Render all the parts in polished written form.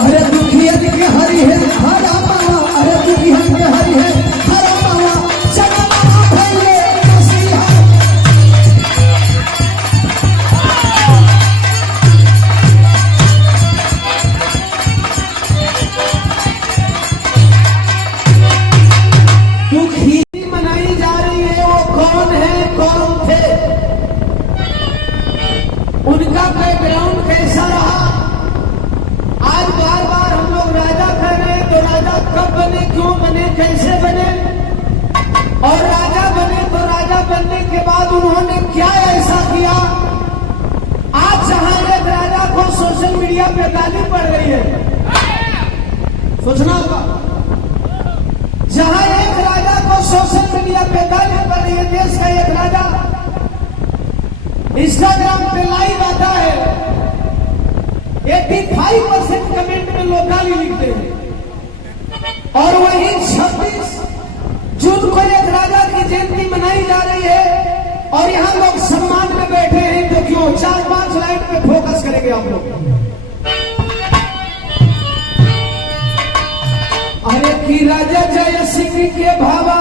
अरे दुखियन के हरि है हरा मावा, अरे दुखियन के हरि है हरा मावा, चला मावा भैले मसीहा। दुखी मनाई जा रही है, वो कौन है, कौन थे, उनका बैकग्राउंड कैसा रहा। आज बार बार हम लोग राजा कह रहे हैं, तो राजा कब बने, क्यों बने, कैसे बने, और राजा बने तो राजा बनने के बाद उन्होंने क्या ऐसा किया। आज जहां एक राजा को सोशल मीडिया पे गाली पड़ रही है, सोचना होगा, जहां एक राजा को सोशल मीडिया पे गाली पड़ रही है, देश का एक राजा इंस्टाग्राम पे लाइव आता है, 85% कमेंट में लोग गाली लिखते हैं, और वहीं 26 जून को एक राजा की जयंती मनाई जा रही है, और यहां लोग सम्मान में बैठे हैं। तो क्यों 4-5 लाइन पे फोकस करेंगे आप लोग। अरे की राजा जय सिंह के भावा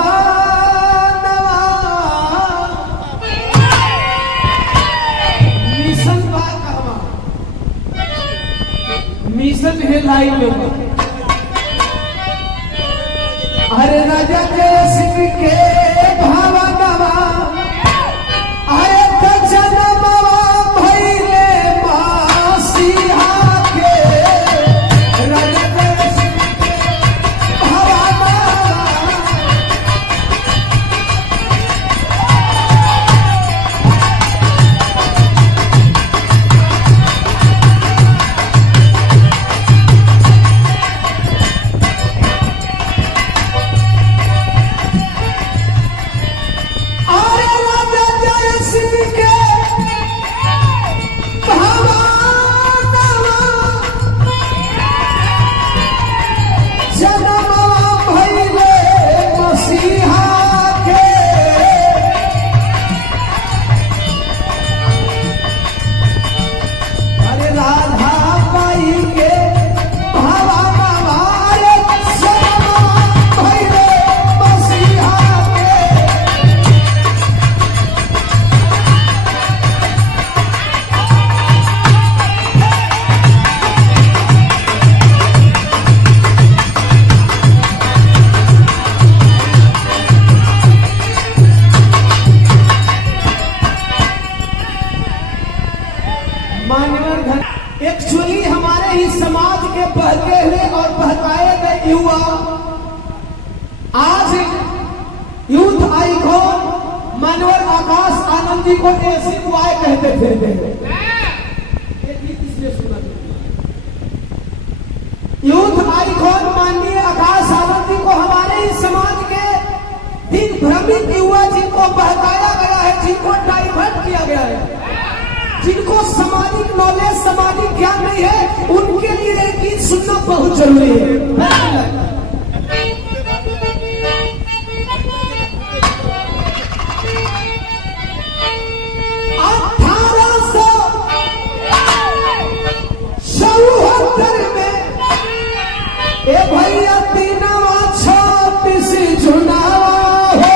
मिशन है लाइन में। अरे राजा जय सिंह के भावा नवा, अरे जनमवा भैले मसीहा के, राजा जय सिंह के भावा नवा। एक्चुअली हमारे ही समाज के बहके हुए और बहकाए गए युवा आज यूथ आइकॉन मानवर आकाश आनंद जी को ऐसी बुआई कहते फिरते हैं। यूथ आइकॉन माननीय आकाश आनंद जी को हमारे ही समाज के दिन भ्रमित युवा जिनको बहकाया गया है, जिनको डाइवर्ट किया गया है, जिनको सामाजिक नॉलेज सामाजिक ज्ञान नहीं है, उनके लिए एक गीत सुनना बहुत जरूरी है। भैया 36 चुनावा हो,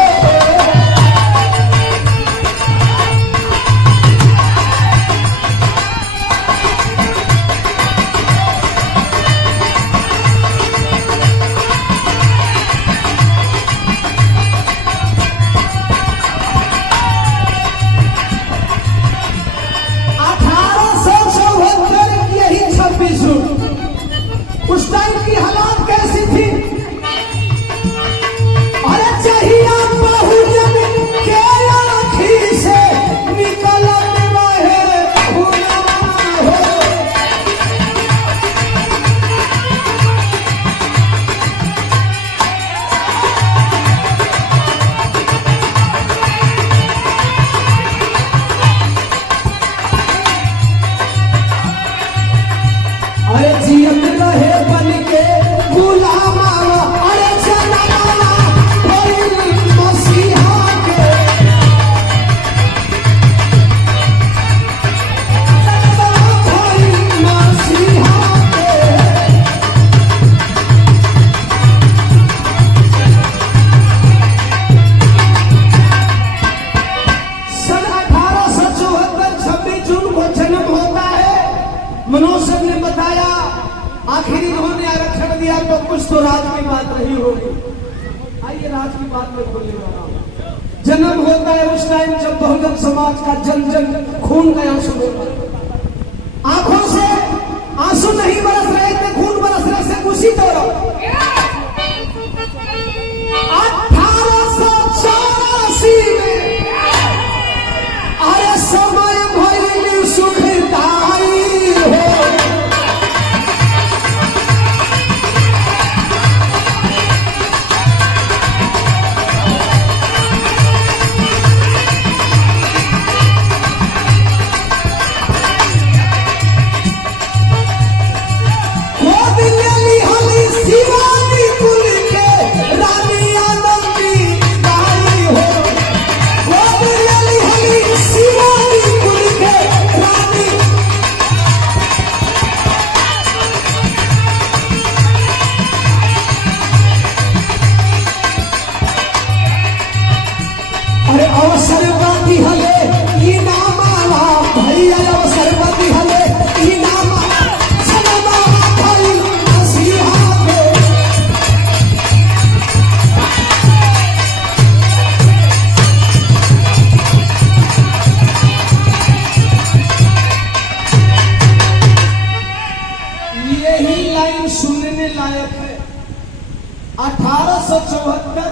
आखिर इन्होंने आरक्षण दिया तो कुछ तो राज की बात रही होगी। आइए राज की बात में बोलने वाला हूं। जन्म होता है उस टाइम जब बहुजन समाज का जन जन खून का आंसू आंखों से आंसू नहीं बरस रहे थे, खून बरस रहे से खुशी तो 1884 में अरे समय भइली सुखदाई हो। सुनने लायक है। 1874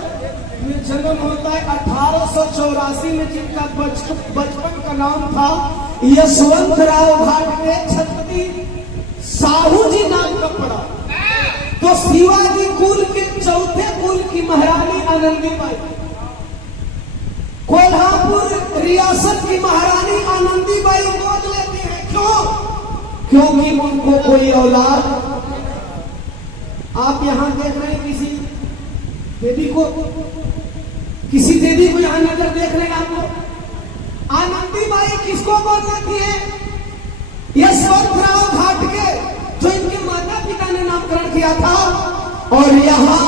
में जन्म होता है। 1884 में जिनका बचपन का नाम था यशवंतराव घाटगे, छत्रपति साहू जी नाम का पड़ा। तो शिवाजी कुल के चौथे कुल की महारानी आनंदीबाई, कोल्हापुर रियासत की महारानी आनंदीबाई गोद लेती है। क्यों? क्योंकि उनको कोई औलाद। आप यहां देख रहे हैं किसी देवी को यहां नजर देख रहे हैं आप लोग। आनंदीबाई किसको बोल लेती है? यशवंतराव घाटगे, जो इनके माता पिता ने नामकरण किया था। और यहाँ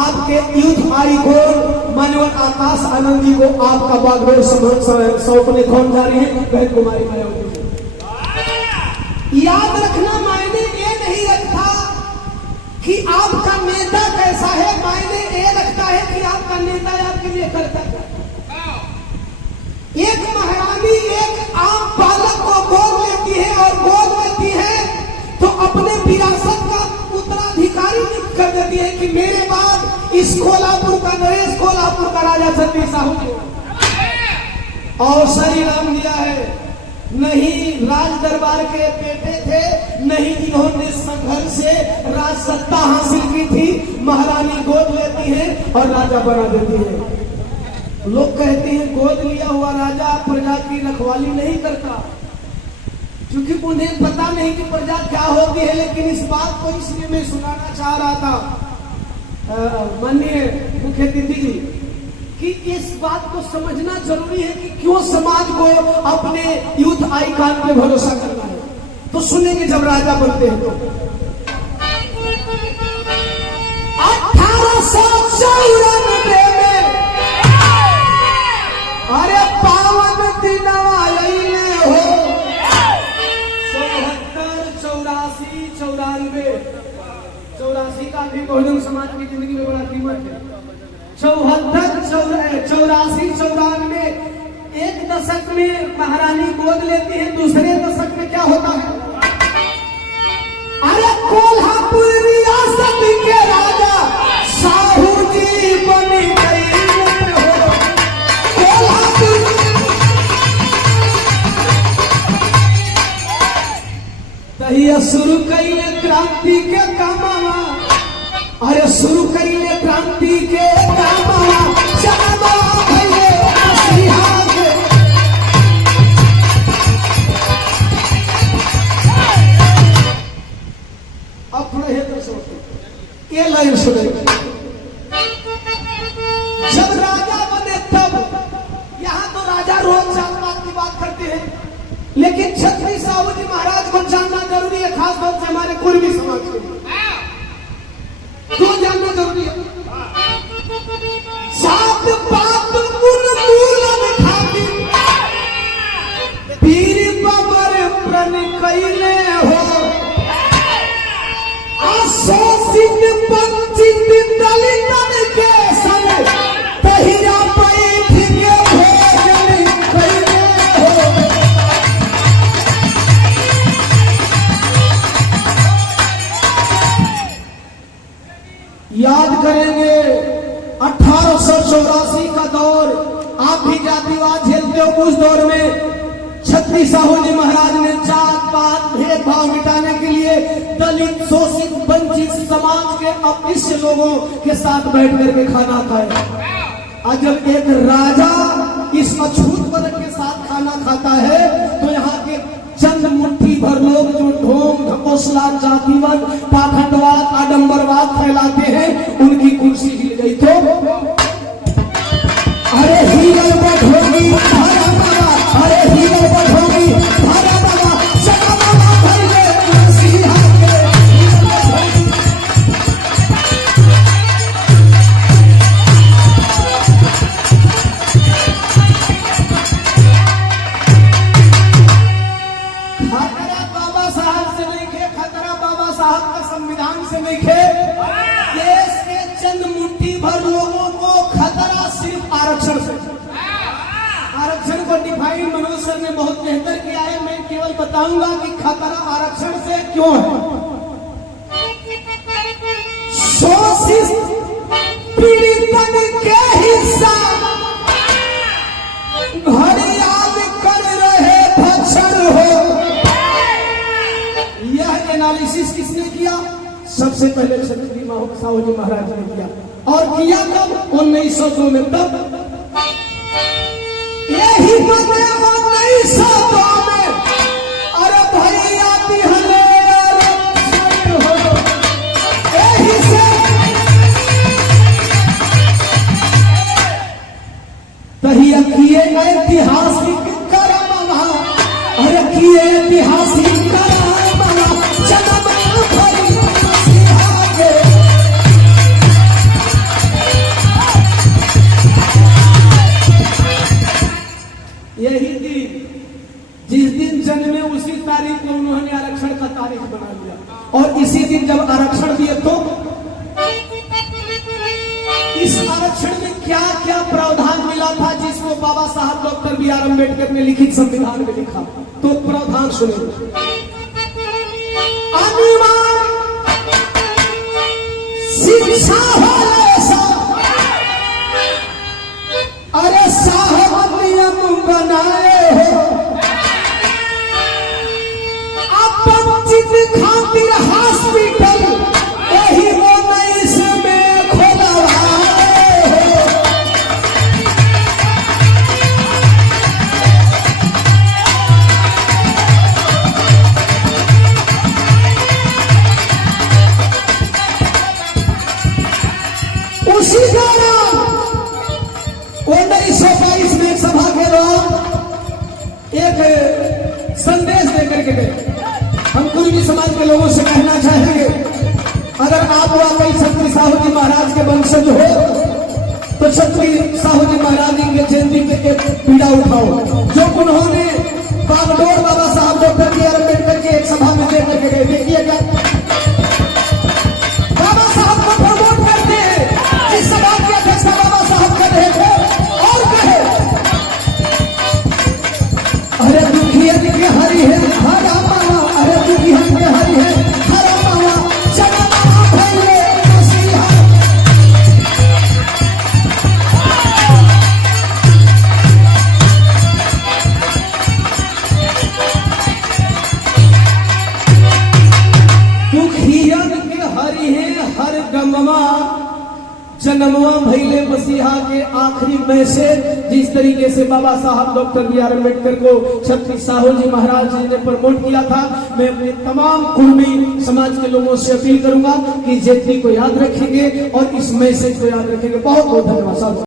आपके यूथ आइकॉन मानव आकाश आनंदी को आपका बागडोर सौंपने कौन जा रही है? बहन कुमारी मायावती। याद रखना, मायने ये नहीं रखता कि आपका नेता कैसा है, मायने ये रखता है कि आपका नेता आपके लिए करता है। एक महारानी एक आम बालक को गोद लेती है और गोद लेती है तो अपने विरासत का उत्तराधिकारी नियुक्त कर देती है कि मेरे बाद इस कोल्हापुर का नरेश कोल्हापुर का राजा छत्रपति साहू जी अवसर इनाम दिया है। नहीं राज दरबार के बेटे थे, नहीं इन्होंने संघर्ष से राज सत्ता हासिल की थी। महारानी गोद लेती है और राजा बना देती है। लोग कहते हैं गोद लिया हुआ राजा प्रजा की रखवाली नहीं करता, क्योंकि उन्हें पता नहीं कि प्रजा क्या होती है। लेकिन इस बात को इसलिए मैं सुनाना चाह रहा था माननीय मुख्य अतिथि जी कि इस बात को समझना जरूरी है कि क्यों समाज को अपने यूथ आइकॉन पे भरोसा करना है। तो सुनेंगे जब राजा बनते हैं तो 1894 में अरे पावन दिन आइले हो। 74, 84, 84 का भी बहुजन समाज की जिंदगी में बड़ा कीमत है। 74, 84, 94 एक दशक में महारानी गोद लेती है। दूसरे दशक में क्या होता है? अरे कोल्हापुर रियासत के राजा साहू जी बन गए हो। कोल्हापुर तहिया शुरू कइले क्रांति के कामवा। अरे शुरू कइले क्रांति के कामवा, चलवा भइले मसीहा के। अब थोड़ा हे तो सोचो, ये लाइन सुने। जब राजा बने तब यहाँ तो राजा रोज जात-पात की बात करते हैं, लेकिन छत्रपति साहू जी महाराज को जानना जरूरी है, खास तौर से हमारे कुर्मी समाज के लिए। क्यों जानना जरूरी है? सात पात उन्मूलन खातिर पीर बाबर प्रण कैले हो। याद करेंगे 1884 का दौर। आप भी जातिवाद झेलते हो। उस दौर में छत्री साहू जी महाराज ने जात पात भेदभाव मिटाने के लिए दलित, शोषित, वंचित समाज के अपिष्ट लोगों के साथ बैठ करके खाना खाया। आज जब एक राजा इस अछूत वर्ग के साथ खाना खाता है तो यहाँ के चंद मुट्ठी भर लोग जो ढोंग ढकोसला, जातिवाद, पाखंडवाद, आडंबरवाद फैलाते हैं, उनकी कुर्सी हिल गई। तो अरे हीरल बट होगी भारा बाबा, अरे हीरल बट होगी भारा बाबा, चला बाबा भाई ले मसीहा के हीरल बट होगी। खतरा बाबा साहब से नहीं खे, खतरा बाबा साहब का संविधान से नहीं खे। देश के चंद मुट्ठी भर लोगों को खतरा सिर्फ आरक्षण से। आरक्षण को डिफाइन मनोज सर ने बहुत बेहतर किया है। मैं केवल बताऊंगा कि खतरा आरक्षण से क्यों है। शोषित पीड़ितन के हिस्सा घड़ियाल कर रहे भक्षण हो। यह एनालिसिस किसने किया? सबसे पहले छत्री साहू जी महाराज ने किया। और किया कब? 1902 में। तब यही बने 1902 में। अरे भैया तिहले हो यही से तहिया किए ऐतिहासिक कर्म वहां। अरे किए ऐतिहासिक कर्म वहां, जन्म भई मसीहा के। यही दिन जिस दिन जन्मे उसी तारीख को उन्होंने आरक्षण का तारीख बना लिया। और इसी दिन जब आरक्षण दिए तो इस आरक्षण में क्या क्या प्रावधान मिला था जिसको बाबा साहब डॉक्टर बी आर अम्बेडकर ने लिखित संविधान में लिखा। तो प्रावधान सुनिए। अनिवार्य शिक्षा हो अरे साहब नियम बनाए हो। अब वंचित खातिर हॉस्पिटल वही 19 में खोलवाए हो। उसी दौरान 1922 में एक सभा के दौरान एक संदेश देकर के गए। हम कुर्मी समाज के लोगों से कहना चाहेंगे, अगर आप वाकई छत्री साहू जी महाराज के वंशज हो तो छत्री साहू जी महाराज की जयंती पे एक पीड़ा उठाओ जो उन्होंने बागडोर बाबा साहब डॉक्टर बी आर अम्बेडकर की एक सभा में देकर के गए। देखिए क्या बाबा साहब को प्रमोट करते हैं। इस सभा की अध्यक्षता बाबा साहब कर रहे थे और कहे, अरे दुखियन के हरि है हरा मामा, अरे दुखियन के हरि है हरा मामा, चला मामा भैले मसीहा। दुखियन के हरि है हर गमवा, जन्मवा भैले मसीहा के आखिरी मैसेज जिस तरीके से बाबा साहब डॉक्टर बी आर अम्बेडकर को छत्री साहू जी महाराज जी ने प्रमोट किया था। मैं अपने तमाम कुर्मी समाज के लोगों से अपील करूंगा कि जयंती को याद रखेंगे और इस मैसेज को याद रखेंगे। बहुत बहुत धन्यवाद।